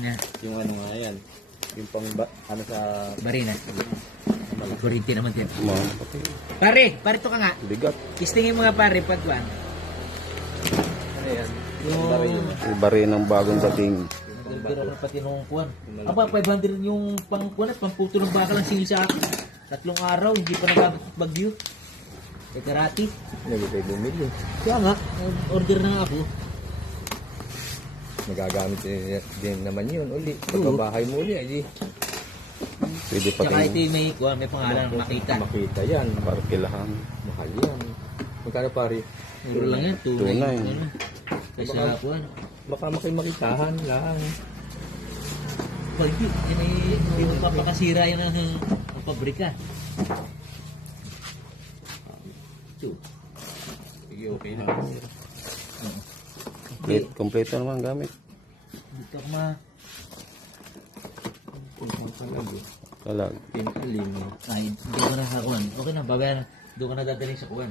na. Yung ano nga yan. Yung pang ano sa Barina. Kurinti naman din. Pare to ka nga. Bigat. Kistingin mo nga pare, pagwan. ano yan. Yung... Iba rin ang bagong dating. Pero ako pati nung kuwan. Aba, 500 yung pangkuwan at pamputo ng baka lang sili sa akin. 3 araw, hindi pa nagabot bagyo. Kay Karati. Hindi tayo bumili. Kaya nga, order na nga ako. Magagamit din naman yun uli. Pagkabahay mo uli, ay Pwede pa Tsaka ito rin yung may pangalan ng makita. makita yan. parkilahan. Mahal yan. Magkano pare? Muro lang yan, Tunay. Kaysa Baka- kuwan. Baka makimakitahan lang. Hindi, hindi mo papakasira yan ang pabrika. Ito. Sige, okay na. Kompleto naman gamit. Hindi ka ma... Kalag. Pinalim. Ay, hindi ko na sa kuwan. Okay na, babayan. Doon ka na dadalhin sa kuwan.